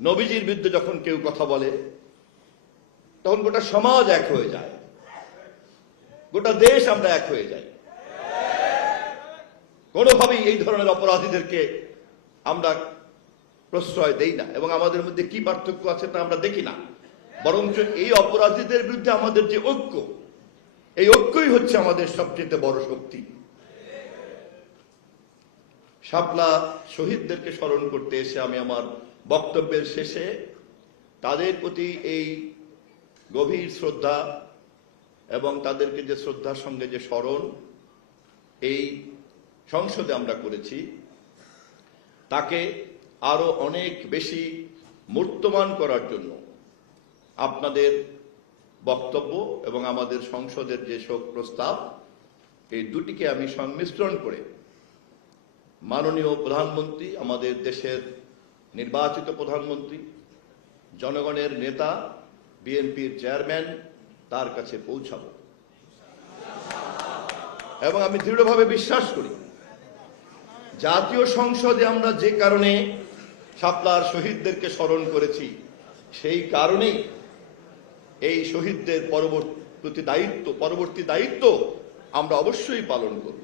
নবীজির বিরুদ্ধে যখন কেউ কথা বলে তখন গোটা সমাজ এক হয়ে যায়, গোটা দেশ আমরা এক হয়ে যাই। কোনোভাবেই এই ধরনের অপরাধীদেরকে আমরা প্রশ্রয় দেই না, এবং আমাদের মধ্যে কি পার্থক্য আছে তা আমরা দেখি না। বরঞ্চ এই অপরাধীদের বিরুদ্ধে আমাদের যে ঐক্য, এই ঐক্যই হচ্ছে আমাদের সবচেয়ে বড় শক্তি। শাপলা শহীদদেরকে স্মরণ করতে এসে আমি আমার বক্তব্যের শেষে তাদের প্রতি এই গভীর শ্রদ্ধা এবং তাদেরকে যে শ্রদ্ধার সঙ্গে যে স্মরণ এই সংসদে আমরা করেছি, তাকে আরো অনেক বেশি মূর্তমান করার জন্য আপনাদের বক্তব্য এবং আমাদের সংসদের যে শোক প্রস্তাব, এই দুটিকে আমি সংমিশ্রণ করে মাননীয় প্রধানমন্ত্রী, আমাদের দেশের নির্বাচিত প্রধানমন্ত্রী, জনগণের নেতা, বিএনপির চেয়ারম্যান, তার কাছে পৌঁছাবো। এবং আমি দৃঢ়ভাবে বিশ্বাস করি, জাতীয় সংসদে আমরা যে কারণে শাপলার শহীদদেরকে স্মরণ করেছি, সেই কারণেই এই শহীদদের পরবর্তী দায়িত্ব আমরা অবশ্যই পালন করব।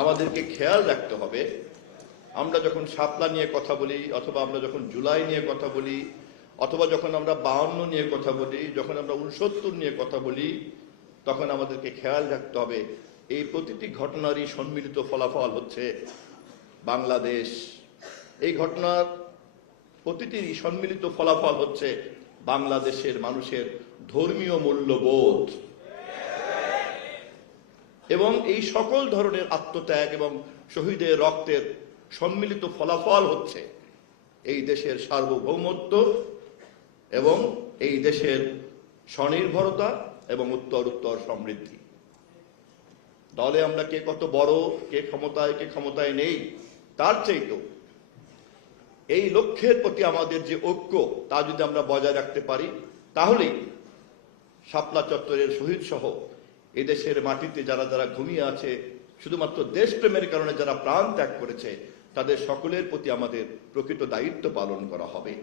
আমাদেরকে খেয়াল রাখতে হবে, আমরা যখন শাপলা নিয়ে কথা বলি, অথবা আমরা যখন জুলাই নিয়ে কথা বলি, অথবা যখন আমরা 52 নিয়ে কথা বলি, যখন আমরা 69 নিয়ে কথা বলি, তখন আমাদেরকে খেয়াল রাখতে হবে এই প্রতিটি ঘটনারই সম্মিলিত ফলাফল হচ্ছে বাংলাদেশ। এই ঘটনার প্রতিটিরই সম্মিলিত ফলাফল হচ্ছে বাংলাদেশের মানুষের ধর্মীয় মূল্যবোধ, এবং এই সকল ধরনের আত্মত্যাগ এবং শহীদের রক্তের সম্মিলিত ফলাফল হচ্ছে এই দেশের সার্বভৌমত্ব এবং এই দেশের স্বনির্ভরতা এবং উত্তর সমৃদ্ধি। দলে আমরা কে কত বড়, কে ক্ষমতায় নেই, তার চাইতেও এই লক্ষ্যের প্রতি আমাদের যে ঐক্য, তা যদি আমরা বজায় রাখতে পারি, তাহলেই শাপলা চত্বরের শহীদ সহ এদেশের মাটিতে যারা যারা ঘুমিয়ে আছে, শুধুমাত্র দেশপ্রেমের কারণে যারা প্রাণ ত্যাগ করেছে, তাদের সকলের প্রতি আমাদের প্রকৃত দায়িত্ব পালন করা হবে।